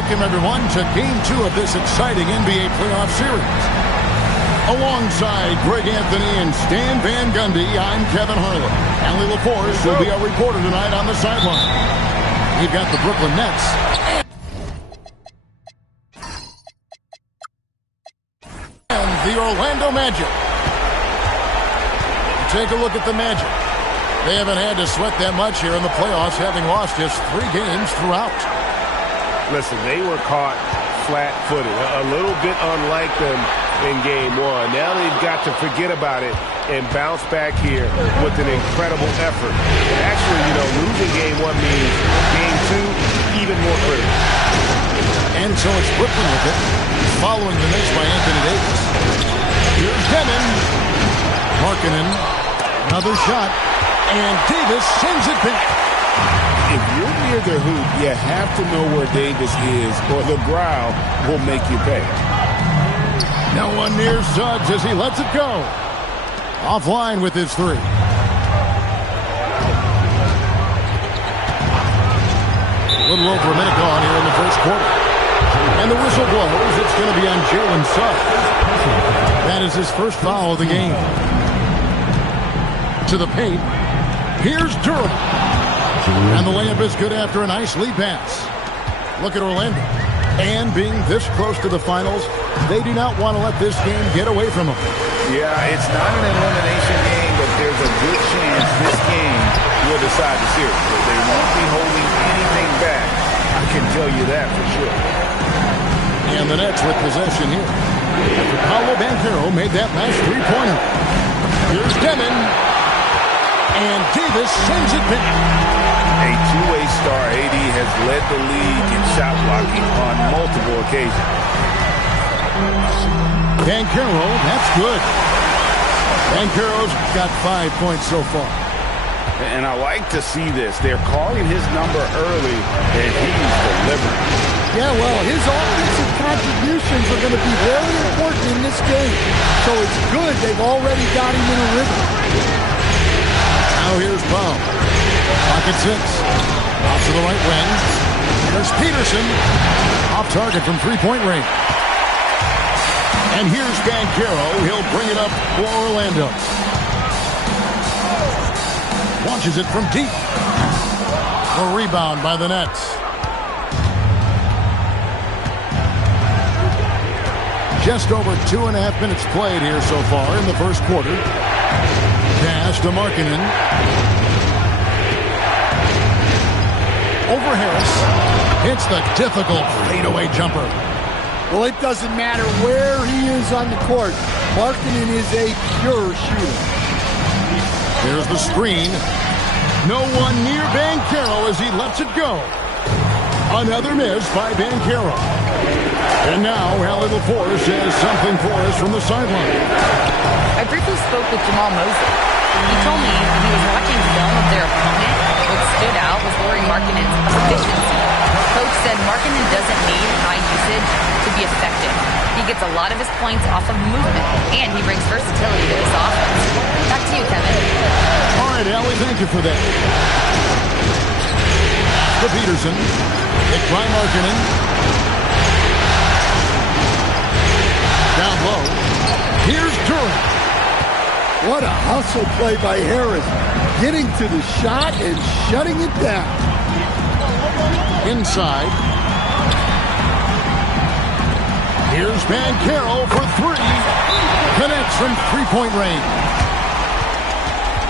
Welcome, everyone, to Game 2 of this exciting NBA playoff series. Alongside Greg Anthony and Stan Van Gundy, I'm Kevin Harlan. Allie LaForce will be our reporter tonight on the sideline. We've got the Brooklyn Nets and the Orlando Magic. Take a look at the Magic. They haven't had to sweat that much here in the playoffs, having lost just 3 games throughout. Listen, they were caught flat-footed, a little bit unlike them in Game 1. Now they've got to forget about it and bounce back here with an incredible effort. Actually, losing Game 1 means Game 2 even more critical. And so it's Brooklyn with it, following the Knicks by Anthony Davis. Here's Demon. Markkanen, another shot, and Davis sends it back. If you're near the hoop, you have to know where Davis is, or the growl will make you pay. No one near Suggs as he lets it go. Offline with his 3. A little over a minute gone here in the first quarter. And the whistle blows. It's going to be on Jalen Suggs. That is his first foul of the game. To the paint. Here's Durham. And the layup is good after a nice lead pass. Look at Orlando. And being this close to the finals, they do not want to let this game get away from them. Yeah, it's not an elimination game, but there's a good chance this game will decide the series. They won't be holding anything back. I can tell you that for sure. And the Nets with possession here. After Paolo Banchero made that last 3-pointer. Here's Demon. And Davis sends it back. A two-way star, AD has led the league in shot blocking on multiple occasions. Banchero, that's good. Banchero's got 5 points so far. And I like to see this. They're calling his number early, and he's delivering. Yeah, well, his offensive contributions are going to be very important in this game. So it's good they've already got him in a rhythm. Now here's Brown. Pocket 6. Off to the right wing. Here's Peterson. Off target from 3-point range. And here's Banchero. He'll bring it up for Orlando. Launches it from deep. A rebound by the Nets. Just over 2.5 minutes played here so far in the first quarter. Pass to Markkanen. Over Harris. Hits the difficult fadeaway jumper. Well, it doesn't matter where he is on the court. Markkanen is a pure shooter. Here's the screen. No one near Banchero as he lets it go. Another miss by Banchero. And now, Allie LaForce has something for us from the sideline. I briefly spoke with Jamal Mosley. He told me when he was watching film of their opponent, what stood out was Lauri Markkanen's efficiency. Coach said Markkanen doesn't need high usage to be effective. He gets a lot of his points off of movement, and he brings versatility to his offense. Back to you, Kevin. All right, Allie, thank you for that. To Peterson. Hit by Markkanen. Down low. Here's Durham. What a hustle play by Harris. Getting to the shot and shutting it down. Inside. Here's Banchero for 3. Connects from 3-point range.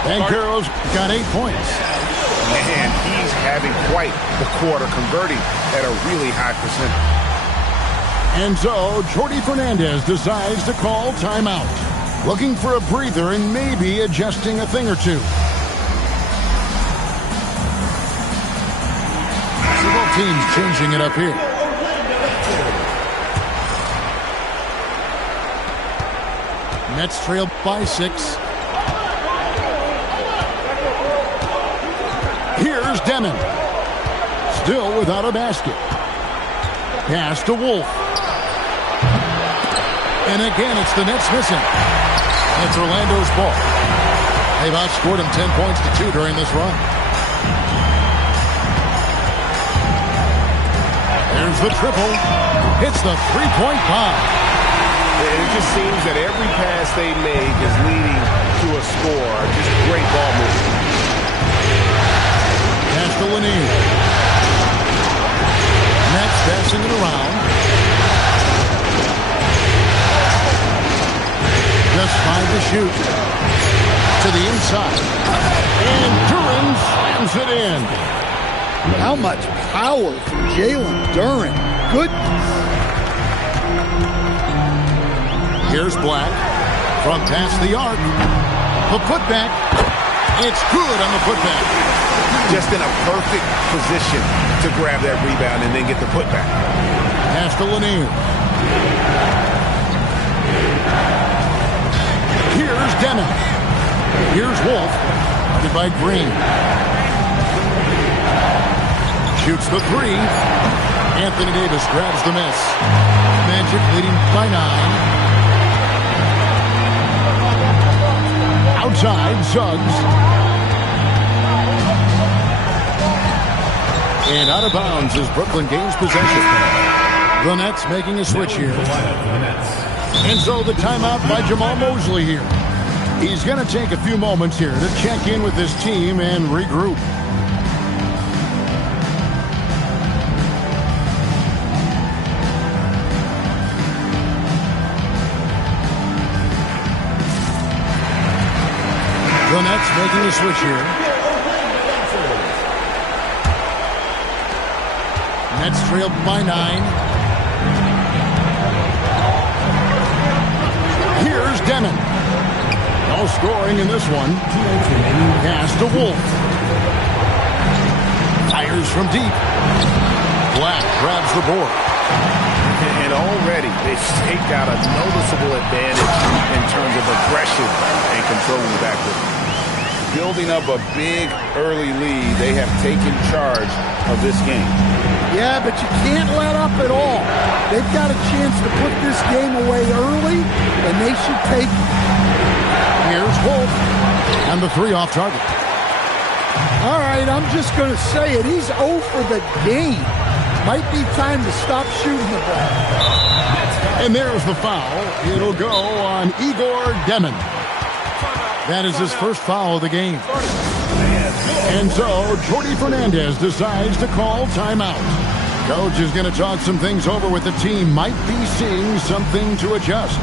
Banchero's got 8 points. And he's having quite the quarter, converting at a really high percentage. And so, Jordi Fernandez decides to call timeout. Looking for a breather and maybe adjusting a thing or two. So both teams changing it up here. Nets trail by 6. Here's Demon. Still without a basket. Pass to Wolf. And again, it's the Nets missing. It's Orlando's ball. They've outscored him 10 points to 2 during this run. There's the triple. Hits the three-point bomb. It just seems that every pass they make is leading to a score. Just great ball movement. Pass to Lanier. Nets passing it around. Just 5 to shoot. To the inside. And Duran slams it in. How much power from Jalen Duran. Goodness. Here's Black from past the arc. The putback. It's good on the putback. Just in a perfect position to grab that rebound and then get the putback. Pass to Lanier. Here's Demon. Here's Wolf. Guarded by Green. Shoots the three. Anthony Davis grabs the miss. Magic leading by 9. Outside, Suggs. And out of bounds as Brooklyn gains possession. The Nets making a switch here. And so the timeout by Jamal Mosley here. He's going to take a few moments here to check in with his team and regroup. The Nets making a switch here. Nets trailed by 9. Here's Demon. No scoring in this one. Pass to Wolf. Fires from deep. Black grabs the board. And already they've staked out a noticeable advantage in terms of aggression and controlling the backcourt. Building up a big early lead, they have taken charge of this game. Yeah, but you can't let up at all. They've got a chance to put this game away early, and they should take it. Here's Wolf. And the 3 off target. All right, I'm just going to say it. He's 0 for the game. Might be time to stop shooting the ball. And there's the foul. It'll go on Igor Demon. That is his first foul of the game. And so Jordi Fernandez decides to call timeout. Coach is going to talk some things over with the team. Might be seeing something to adjust.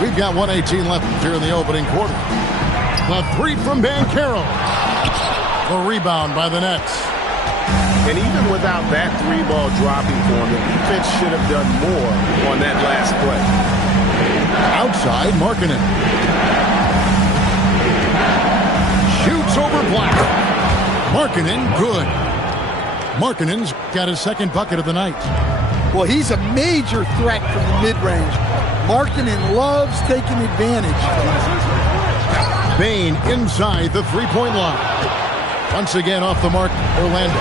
We've got 1:18 left here in the opening quarter. The 3 from Banchero. The rebound by the Nets. And even without that 3-ball dropping for him, the defense should have done more on that last play. Outside, Markkanen. Shoots over Black. Markkanen, good. Markkanen's got his second bucket of the night. Well, he's a major threat from the mid-range. Markkanen loves taking advantage. Bane inside the three-point line. Once again off the mark, Orlando.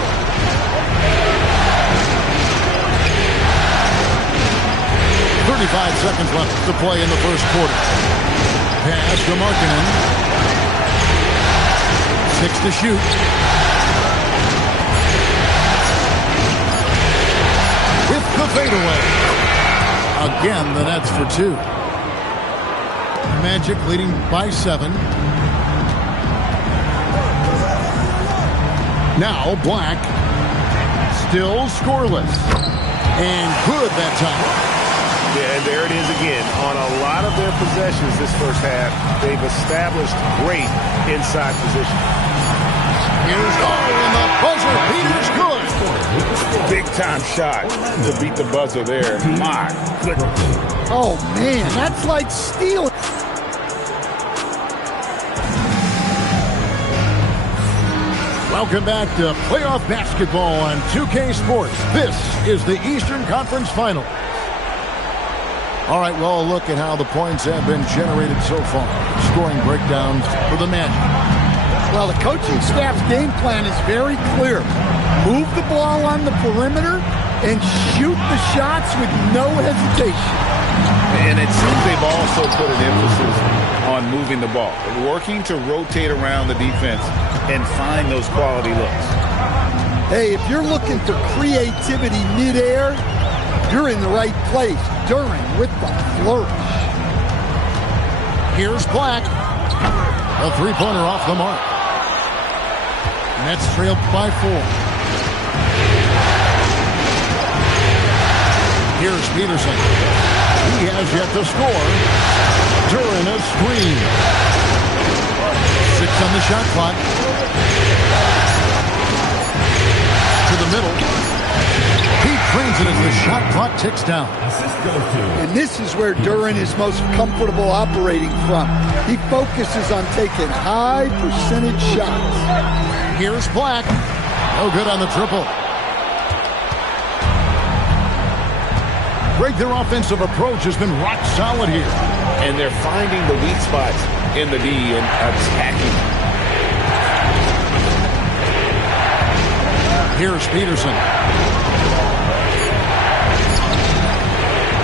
.35 seconds left to play in the first quarter. Pass to Markkanen. 6 to shoot. With the fadeaway. Again, the Nets for 2. Magic leading by 7. Now Black. Still scoreless. And good that time. Yeah, and there it is again. On a lot of their possessions this first half, they've established great inside position. Here's in the buzzer. Peters good. Big-time shot to beat the buzzer there. My goodness. Oh, man, that's like stealing. Welcome back to playoff basketball on 2K Sports. This is the Eastern Conference Final. All right, well, look at how the points have been generated so far. Scoring breakdowns for the Magic. Well, the coaching staff's game plan is very clear. Move the ball on the perimeter and shoot the shots with no hesitation. And it seems they've also put an emphasis on moving the ball, working to rotate around the defense and find those quality looks. Hey, if you're looking for creativity midair, you're in the right place. Duran with the flourish. Here's Black. A three-pointer off the mark. Nets trailed by 4. Here's Peterson. He has yet to score. Duran a screen. 6 on the shot clock. To the middle. He trains it as the shot clock ticks down. And this is where Duran is most comfortable operating from. He focuses on taking high percentage shots. Here's Black. No good on the triple. Greg, their offensive approach has been rock solid here. And they're finding the weak spots in the D and attacking. Here's Peterson.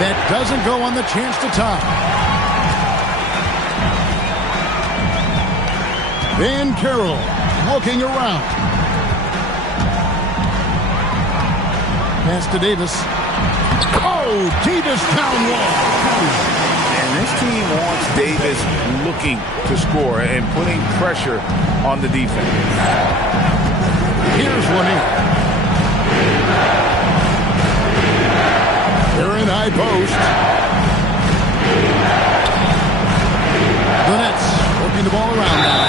That doesn't go on the chance to tie. Van Carroll looking around. Pass to Davis. Oh, Davis down low. And this team wants Davis looking to score and putting pressure on the defense. Here's one in. They're in high post. The Nets working the ball around now.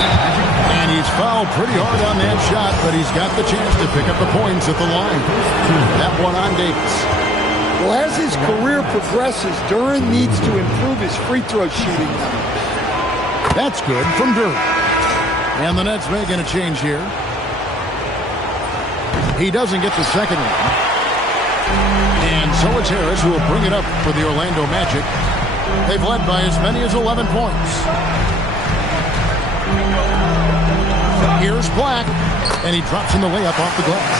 And he's fouled pretty hard on that shot, but he's got the chance to pick up the points at the line. That one on Davis. Well, as his career progresses, Duran needs to improve his free throw shooting numbers. That's good from Duran. And the Nets making a change here. He doesn't get the second one. And so it's Harris who will bring it up for the Orlando Magic. They've led by as many as 11 points. Here's Black. And he drops in the layup off the glass.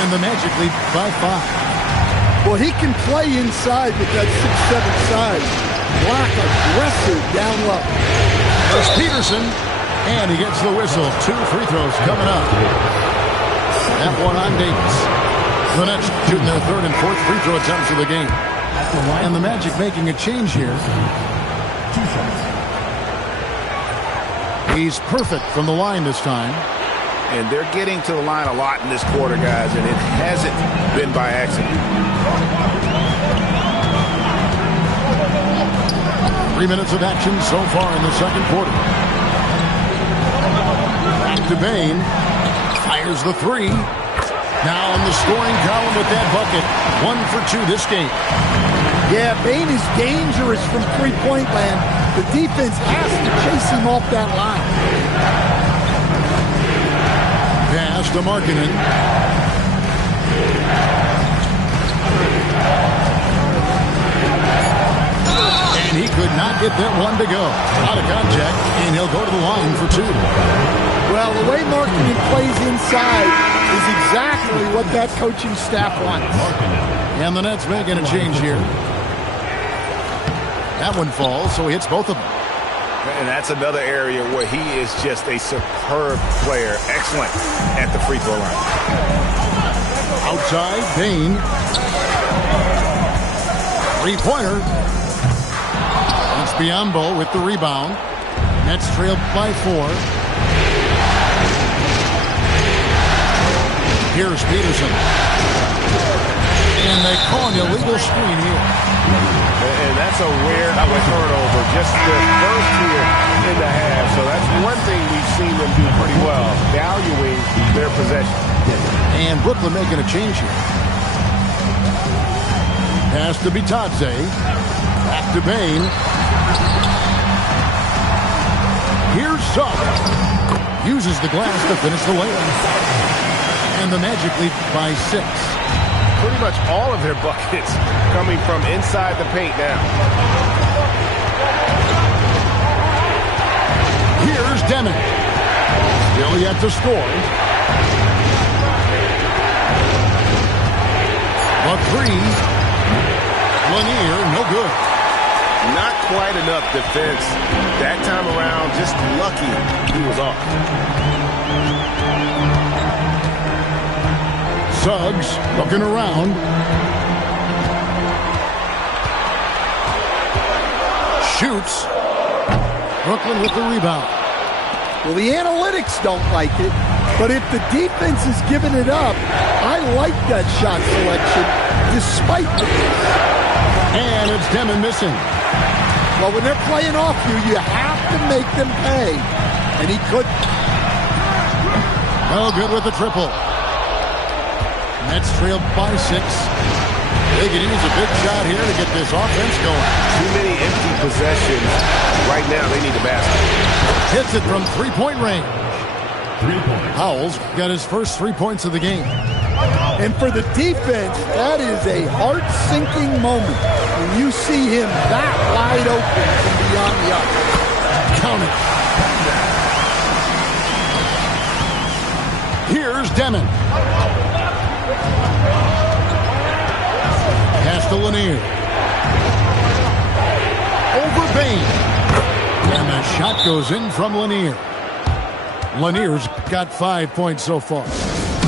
And the Magic lead by 5. Well, he can play inside with that 6'7" size. Black aggressive down low. There's Peterson. And he gets the whistle. 2 free throws coming up. That one on Davis. The Nets shooting their 3rd and 4th free throw attempts of the game. And the Magic making a change here. He's perfect from the line this time. And they're getting to the line a lot in this quarter, guys, and it hasn't been by accident. 3 minutes of action so far in the second quarter. Back to Bane. Fires the 3. Now in the scoring column with that bucket. 1 for 2 this game. Yeah, Bane is dangerous from three-point land. The defense has to chase him off that line. Pass to Markkanen. And he could not get that one to go. Out of contact, and he'll go to the line for 2. Well, the way Markkanen plays inside is exactly what that coaching staff wants. And the Nets making a change here. That one falls, so he hits both of them. And that's another area where he is just a superb player. Excellent at the free throw line. Outside, Bane. 3-pointer. That's Biyombo with the rebound. Nets trailed by 4. Here's Peterson. And they call an illegal screen here. a rare turnover, just the first here in the half. So that's one thing we've seen them do pretty well, valuing their possession. And Brooklyn making a change here. Pass to Bitadze. Back to Bane. Here's Suggs. Uses the glass to finish the layup. And the Magic lead by 6. Pretty much all of their buckets coming from inside the paint now. Here's Demon. Still yet to score. The 3. Lanier, no good. Not quite enough defense. That time around, just lucky he was off. Suggs looking around. Shoots. Brooklyn with the rebound. Well, the analytics don't like it, but if the defense is giving it up, I like that shot selection despite the miss. And it's Demon missing. Well, when they're playing off you have to make them pay. And he couldn't. No good with the triple. Nets trailed by 6. They could use a big shot here to get this offense going. Too many empty possessions. Right now, they need a basket. Hits it from three-point range. 3 points. Howell's got his first 3 points of the game. And for the defense, that is a heart-sinking moment when you see him that wide open from beyond the arc. Count it. Here's Demon. Pass to Lanier. Over Bane. And the shot goes in from Lanier. Lanier's got 5 points so far.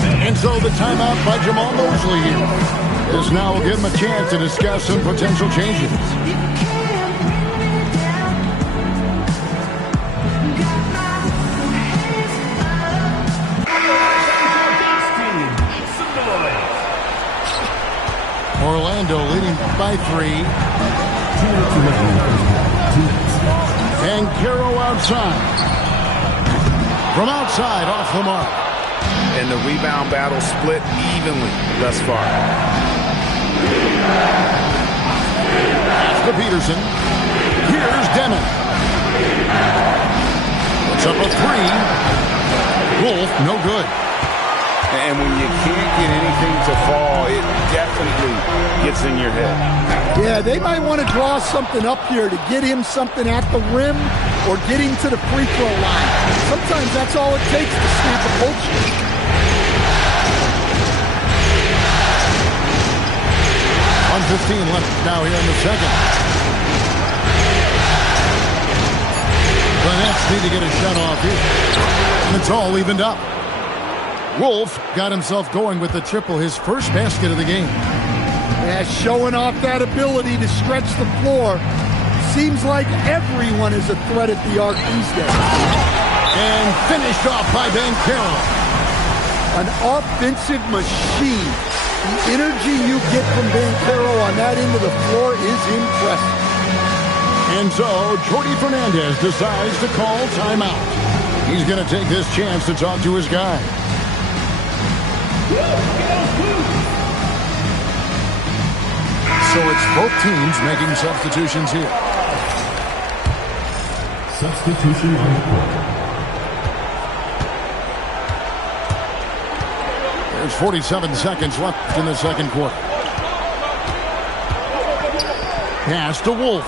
And so the timeout by Jamal Mosley here. This now will give him a chance to discuss some potential changes. Orlando leading by 3. And Caro outside. From outside, off the mark. And the rebound battle split evenly thus far. Pass to Peterson. Here's Demon. Puts up a 3. Wolf, no good. And when you can't get anything to fall, it definitely gets in your head. Yeah, they might want to draw something up here to get him something at the rim or get him to the free throw line. Sometimes that's all it takes to snap a culture. 1:15 left now here in the second. The Nets need to get a shot off here. And it's all evened up. Wolf got himself going with the triple, his first basket of the game. Yeah, showing off that ability to stretch the floor. Seems like everyone is a threat at the arc these days. And finished off by Banchero. An offensive machine. The energy you get from Banchero on that end of the floor is impressive. And so, Jordi Fernandez decides to call timeout. He's going to take this chance to talk to his guy. So it's both teams making substitutions here. Substitution on the court. There's 47 seconds left in the second quarter. Pass to Wolf.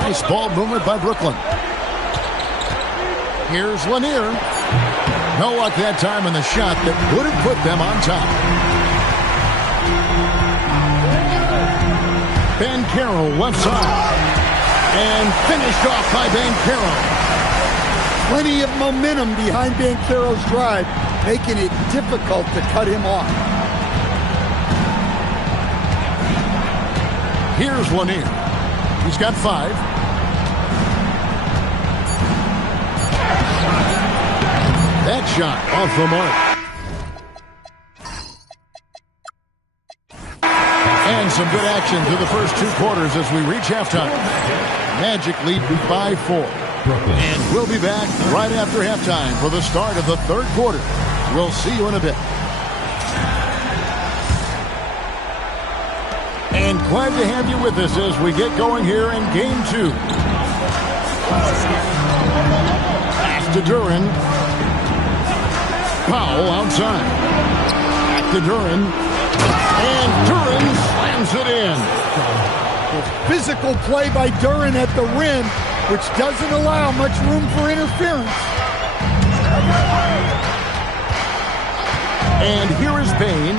Nice ball movement by Brooklyn. Here's Lanier. No luck that time in the shot that would have put them on top. Banchero left side. And finished off by Banchero. Plenty of momentum behind Banchero's drive, making it difficult to cut him off. Here's Lanier. He's got 5. That shot off the mark. And enjoying some good action through the first 2 quarters as we reach halftime. Magic lead by 4. And we'll be back right after halftime for the start of the 3rd quarter. We'll see you in a bit. And glad to have you with us as we get going here in Game 2. Pass to Duren. Foul outside. Back to Duren. And Duren slams it in. Physical play by Duren at the rim, which doesn't allow much room for interference. And here is Bane.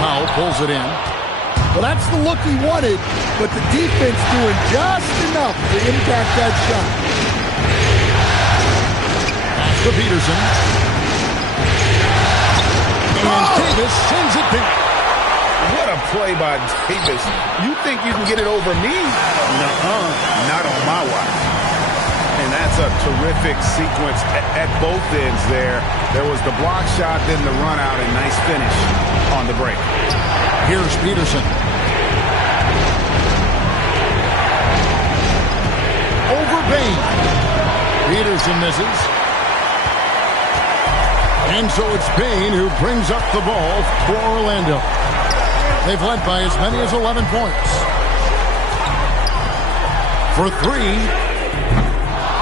Powell pulls it in. Well, that's the look he wanted, but the defense doing just enough to impact that shot. Pass to Peterson. And Davis sends it back. What a play by Davis. You think you can get it over me? Nuh-uh. Not on my watch. And that's a terrific sequence at both ends there. There was the block shot, then the run out, and nice finish on the break. Here's Peterson. Over Bane. Peterson misses. And so it's Bane who brings up the ball for Orlando. They've led by as many as 11 points. For 3.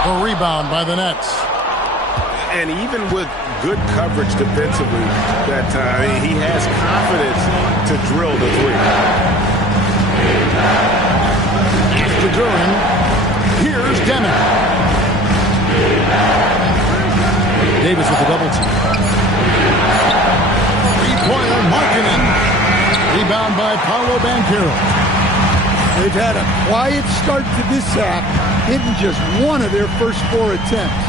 The rebound by the Nets. And even with good coverage defensively, that he has confidence to drill the 3. After Duren, here's Deming. Davis with the double team. 3-pointer Markkanen. Rebound by Paolo Banchero. They've had a quiet start to this half, hitting just one of their first 4 attempts.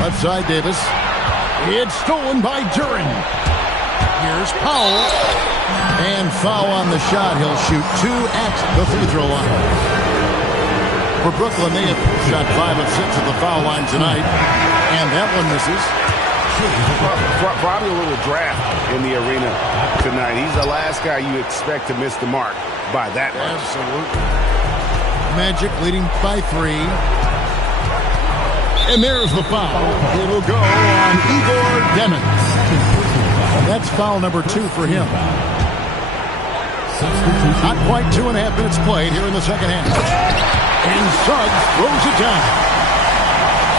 Left side, Davis. It's stolen by Duren. Here's Powell. And foul on the shot. He'll shoot 2 at the free throw line. For Brooklyn, they have shot 5 of 6 at the foul line tonight. And that one misses. Probably a little draft in the arena tonight. He's the last guy you expect to miss the mark by that much. Absolutely. Magic leading by 3. And there's the foul. It will go on Igor Deming. That's foul number 2 for him. Not quite 2.5 minutes played here in the second half. And Suggs throws it down.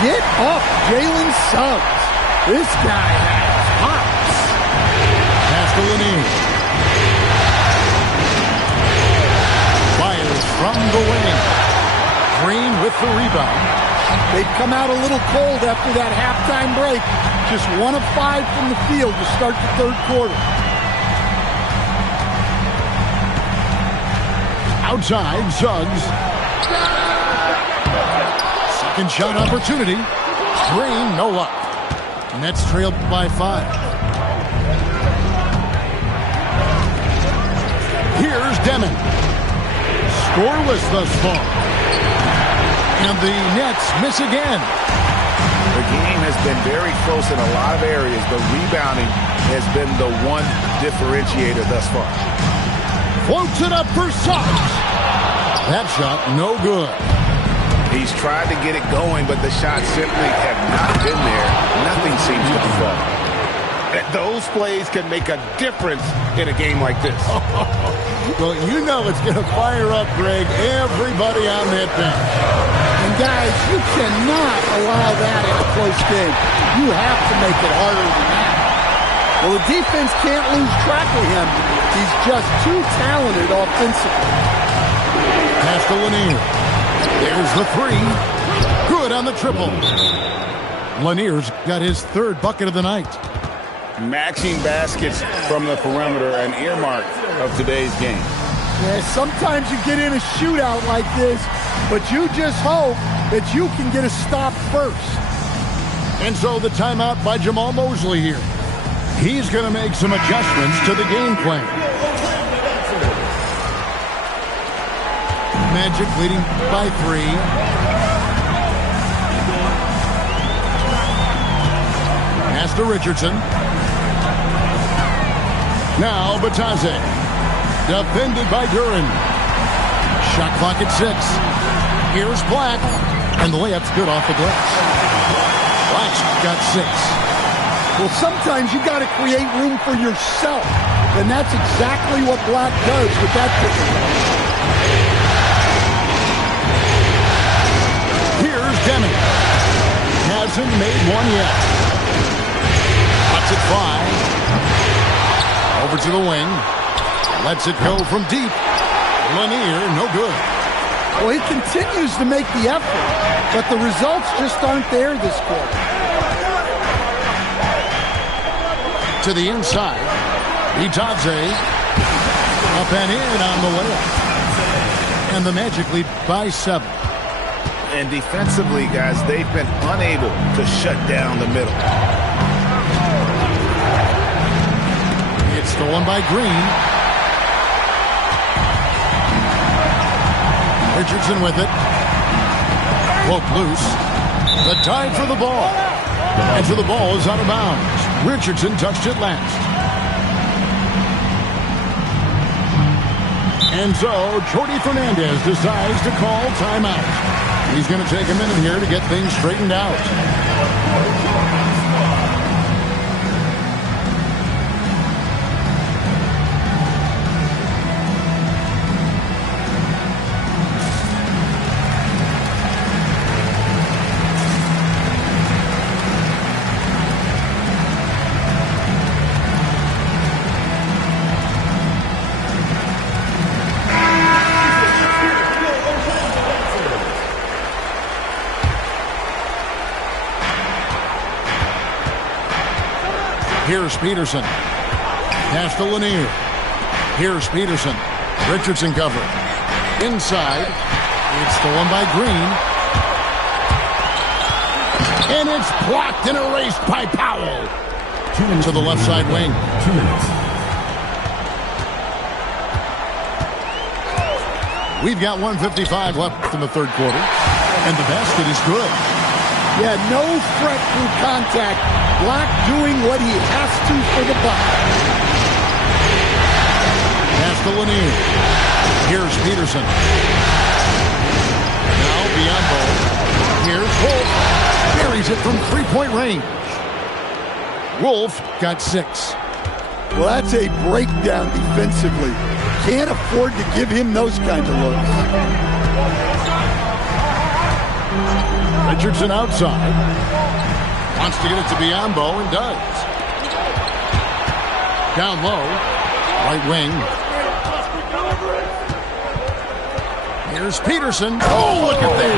Get up, Jalen Suggs. This guy has hops. Pass to Lanier. Fires from the wing. Green with the rebound. They've come out a little cold after that halftime break. Just 1 of 5 from the field to start the 3rd quarter. Outside, Suggs. Second shot opportunity. Green, no luck. Nets trailed by 5. Here's Deming. Scoreless thus far. And the Nets miss again. The game has been very close in a lot of areas. The rebounding has been the one differentiator thus far. Floats it up for Suggs. That shot, no good. He's tried to get it going, but the shots simply have not been there. Nothing seems to be falling. Those plays can make a difference in a game like this. Well, you know it's going to fire up, Greg, everybody on that bench. And guys, you cannot allow that in a close game. You have to make it harder than that. Well, the defense can't lose track of him. He's just too talented offensively. Pass to Lanier. There's the 3. Good on the triple. Lanier's got his 3rd bucket of the night. Matching baskets from the perimeter, an earmark of today's game. Yeah, sometimes you get in a shootout like this, but you just hope that you can get a stop first. And so the timeout by Jamal Mosley here. He's going to make some adjustments to the game plan. Magic leading by 3. Pass to Richardson. Now Batase. Defended by Duran. Shot clock at 6. Here's Black. And the layup's good off the glass. Black's got 6. Well, sometimes you got to create room for yourself. And that's exactly what Black does with that picture. Here's Deming. Hasn't made one yet. Lets it fly. Over to the wing. Lets it go from deep. Lanier, no good. Well, he continues to make the effort, but the results just aren't there this quarter. To the inside. Itadze. Up and in on the layup. And the Magic lead by 7. And defensively, guys, they've been unable to shut down the middle. It's stolen by Green. Richardson with it. Poke loose. The dive for the ball. And so the ball is out of bounds. Richardson touched it last. And so Jordi Fernandez decides to call timeout. He's going to take a minute here to get things straightened out. Here's Peterson. Pass to Lanier. Here's Peterson. Richardson cover. Inside. It's stolen by Green. And it's blocked and erased by Powell. To the left side wing. 2 minutes. We've got 1:55 left in the third quarter. And the basket is good. Yeah, no threat through contact. Black doing what he has to for the buck. Pass to Lanier. Here's Peterson. Now Biombo. Here's Wolf. Buries it from three-point range. Wolf got 6. Well, that's a breakdown defensively. Can't afford to give him those kinds of looks. Richardson outside. Wants to get it to Biombo and does. Down low. Right wing. Here's Peterson. Oh, look at that.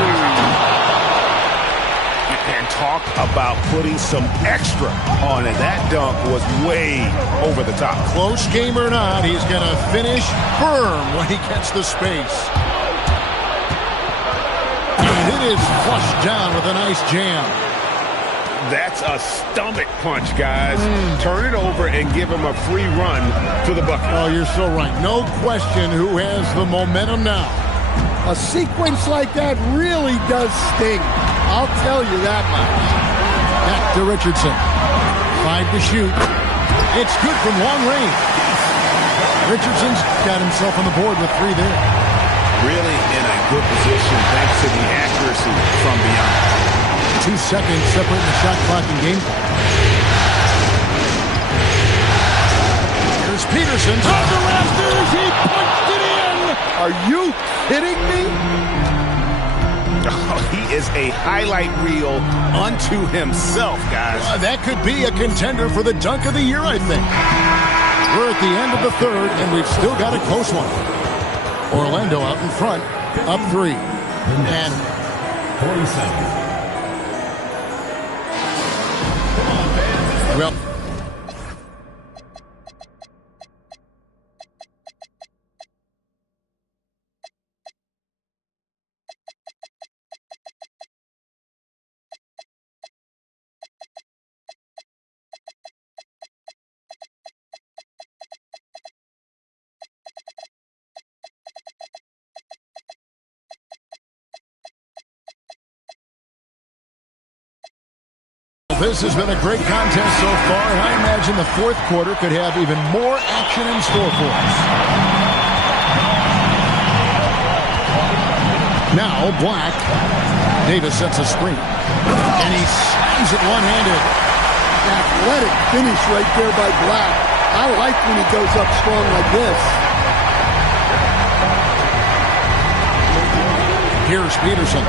And talk about putting some extra on it. That dunk was way over the top. Close game or not, he's going to finish firm when he gets the space. And it is flushed down with a nice jam. That's a stomach punch, guys. Turn it over and give him a free run to the bucket. Oh, you're so right. No question who has the momentum now. A sequence like that really does sting. I'll tell you that much. Back to Richardson. 5 to shoot. It's good from long range. Richardson's got himself on the board with 3 there. Really in a good position thanks to the accuracy from beyond. 2 seconds separating the shot clock and game clock. Here's Peterson. On the rafters, he punched it in. Are you kidding me? Oh, he is a highlight reel unto himself, guys. That could be a contender for the dunk of the year, I think. We're at the end of the third, and we've still got a close one. Orlando out in front, up 3. And 40 seconds. well, This has been a great contest so far, and I imagine the fourth quarter could have even more action in store for us. Now, Black. Davis sets a screen. And he slams it one-handed. Athletic finish right there by Black. I like when he goes up strong like this. Here's Peterson.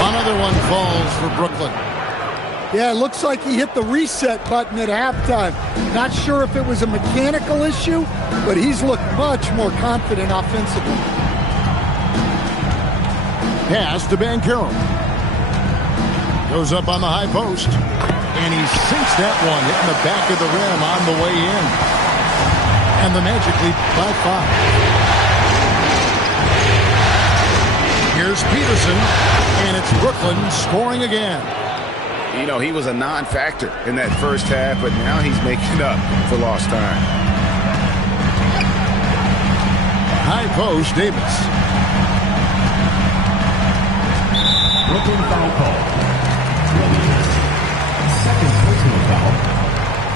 Another one falls for Brooklyn. Yeah, it looks like he hit the reset button at halftime. Not sure if it was a mechanical issue, but he's looked much more confident offensively. Pass to Banchero. Goes up on the high post. And he sinks that one, hitting the back of the rim on the way in. And the Magic lead by 5. Here's Peterson. And it's Brooklyn scoring again. You know, he was a non-factor in that first half, but now he's making up for lost time. High post, Davis. Brooklyn foul call. Second personal foul.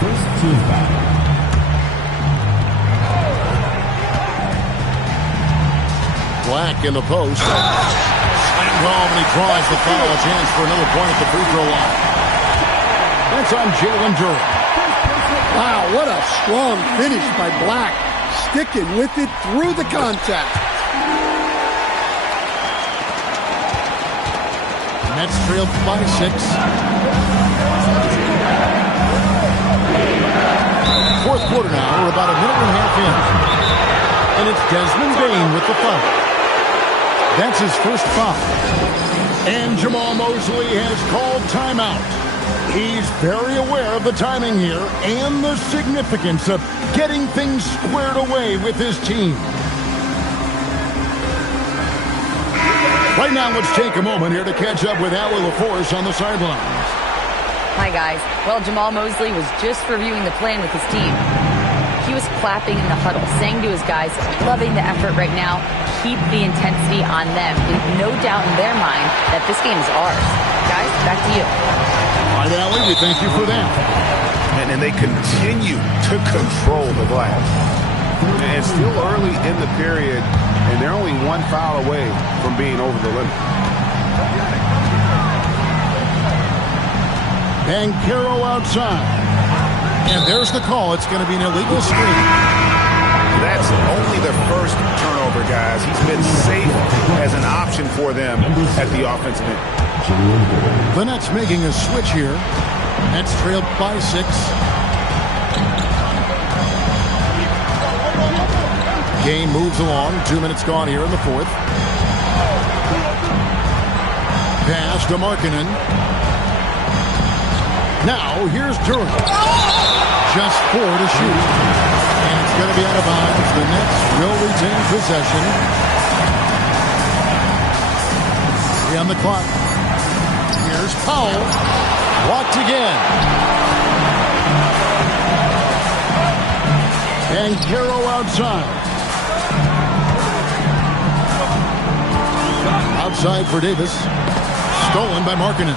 First team foul. Black in the post. Slammed home, and he draws the foul. A chance for another point at the free throw line. That's on Jalen Duren. Wow, what a strong finish by Black. Sticking with it through the contact. Nets trailed by 6. Fourth quarter now. We're about a minute and a half in. And it's Desmond Bane with the foul. That's his first foul. And Jamal Mosley has called timeout. He's very aware of the timing here and the significance of getting things squared away with his team. Right now, let's take a moment here to catch up with Allie LaForce on the sidelines. Hi, guys. Well, Jamal Mosley was just reviewing the plan with his team. He was clapping in the huddle, saying to his guys, loving the effort right now, keep the intensity on them. Leave no doubt in their mind that this game is ours. Guys, back to you. All right, Allie, we thank you for that. And they continue to control the glass. And it's still early in the period, and they're only one foul away from being over the limit. Banchero outside. And there's the call. It's going to be an illegal screen. That's only their first turnover, guys. He's been safe as an option for them at the offensive end. The Nets making a switch here. Nets trailed by 6. Game moves along. 2 minutes gone here in the fourth. Pass to Markkanen. Now, here's Duren. Just 4 to shoot. And it's going to be out of bounds. The Nets will retain possession. 3 on the clock. Here's Powell. Walked again. Banchero outside. Outside for Davis. Stolen by Markkanen.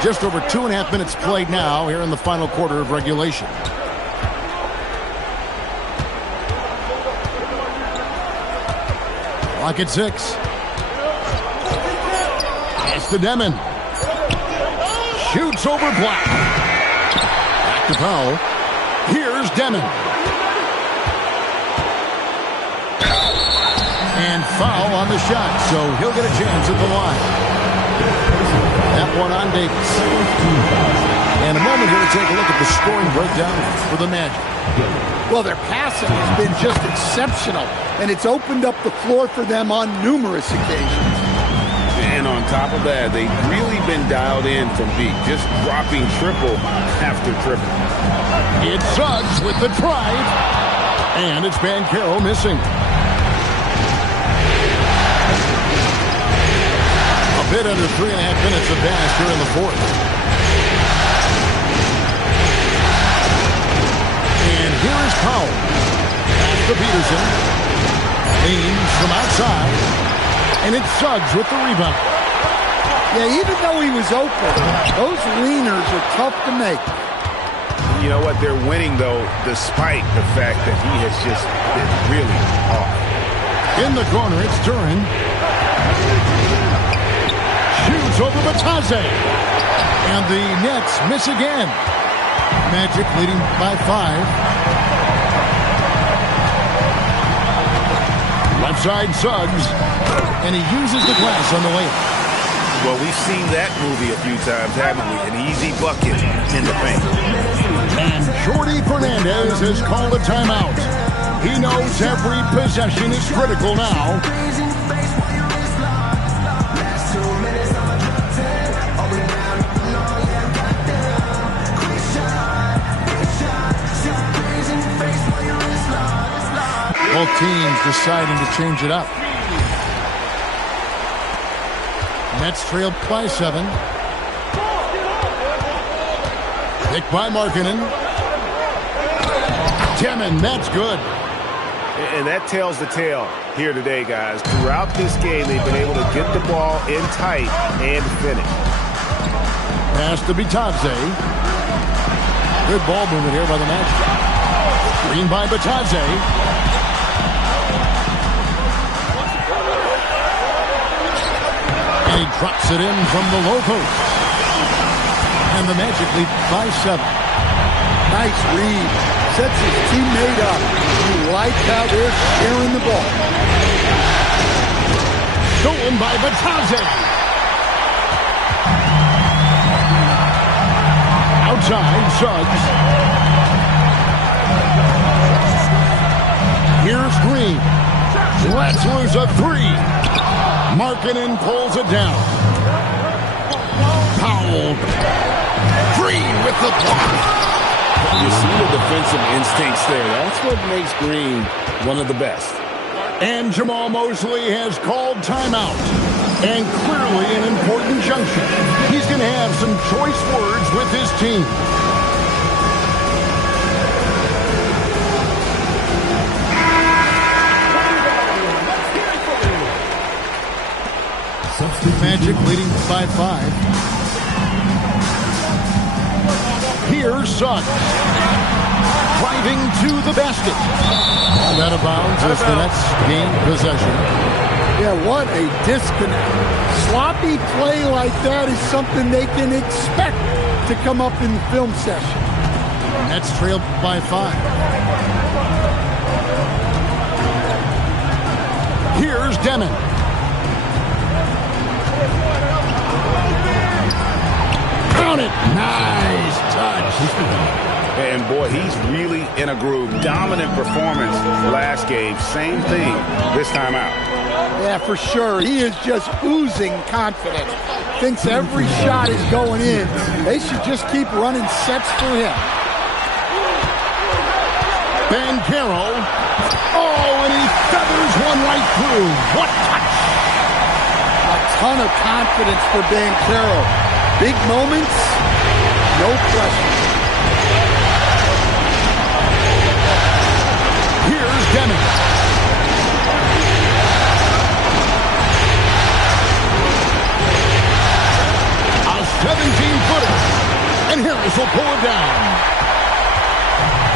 Just over 2.5 minutes played now here in the final quarter of regulation. Clock at 6. Pass to Demon. Shoots over Black. Back to Powell. Here's Demon. And foul on the shot, so he'll get a chance at the line. That one on Davis. And a moment here to take a look at the scoring breakdown for the Magic. Well, their passing has been just exceptional, and it's opened up the floor for them on numerous occasions. And on top of that, they've really been dialed in from deep, just dropping triple after triple. It's Suggs with the drive, and it's Banchero missing. A bit under 3.5 minutes of pass here in the fourth. And here is Powell. Pass to Peterson. Leans from outside. And it's Suggs with the rebound. Yeah, even though he was open, those leaners are tough to make. You know what? They're winning, though, despite the fact that he has just been really off. In the corner, it's Duran. Shoots over Batadze. And the Nets miss again. Magic leading by 5. Left side, Suggs. And he uses the glass on the layup. Well, we've seen that movie a few times, haven't we? An easy bucket in the paint. And Jordi Fernandez has called a timeout. He knows every possession is critical now. Both teams deciding to change it up. Nets trailed by 7. Picked by Markkanen. Demon, that's good. And that tells the tale here today, guys. Throughout this game, they've been able to get the ball in tight and finish. Pass to Batadze. Good ball movement here by the Magic. Screen by Batadze. And he drops it in from the low post. And the Magic lead by 7. Nice read. Sets his teammate up. You like how they're sharing the ball. Stolen by Batadze. Outside, Suggs. Here's Green. Lets loose a 3. Markkanen pulls it down. Powell. Green with the block. You see the defensive instincts there. That's what makes Green one of the best. And Jamal Mosley has called timeout. And clearly an important junction. He's going to have some choice words with his team. Magic leading by 5. Here's Suggs. Driving to the basket. All out of bounds as the Nets gain possession. Yeah, what a disconnect. Sloppy play like that is something they can expect to come up in the film session. Nets trailed by 5. Here's Demon. Count it. Nice touch. And boy, he's really in a groove. Dominant performance last game. Same thing this time out. Yeah, for sure. He is just oozing confidence. Thinks every shot is going in. They should just keep running sets for him. Banchero. Oh, and he feathers one right through. What touch! A ton of confidence for Banchero. Big moments, no pressure. Here's Deming. A 17-footer. And Harris will pull it down.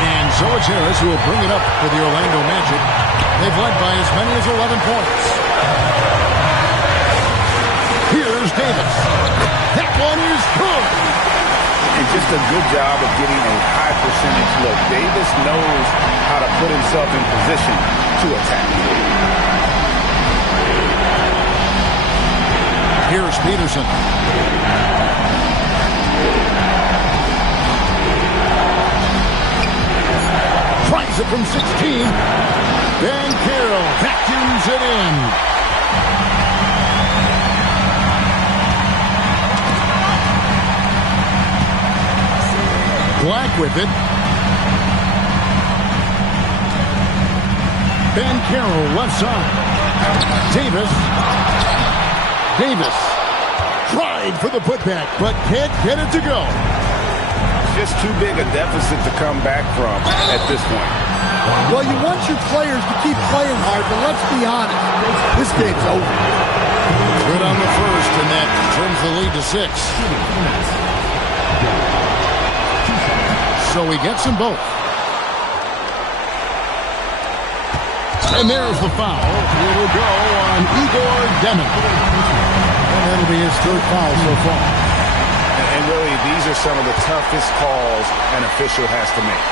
And so it's Harris who will bring it up for the Orlando Magic. They've led by as many as 11 points. Here's Davis. That one is good. And just a good job of getting a high percentage look. Davis knows how to put himself in position to attack. Here's Peterson. Tries it from 16. Banchero vacuums it in. Black with it. Banchero left side. Davis tried for the putback, but can't get it to go. Just too big a deficit to come back from at this point. Well, you want your players to keep playing hard, but let's be honest. This game's over. Good on the first, and that turns the lead to 6. So he gets them both. And there's the foul. It'll go on Igor Demon. And that'll be his 3rd foul so far. And really, these are some of the toughest calls an official has to make.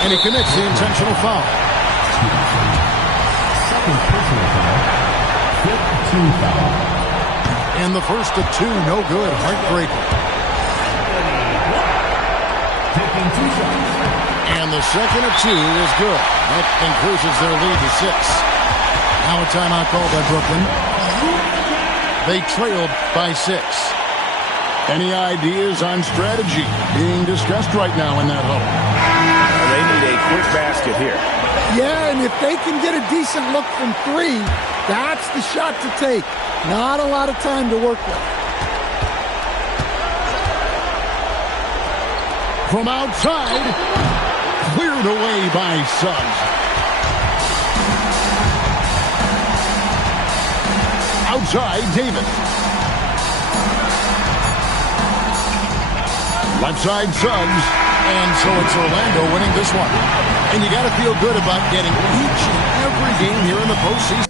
And he commits the intentional foul. Second personal foul. 5th team foul. And the first of 2, no good. Heartbreaker. Taking 2 shots. And the second of 2 is good. That increases their lead to 6. Now a timeout called by Brooklyn. They trailed by 6. Any ideas on strategy being discussed right now in that huddle? They need a quick basket here. Yeah, and if they can get a decent look from 3, that's the shot to take. Not a lot of time to work with. From outside, cleared away by Suggs. Outside, Davis. Left side, Suggs. And so it's Orlando winning this one. And you got to feel good about getting each and every game here in the postseason.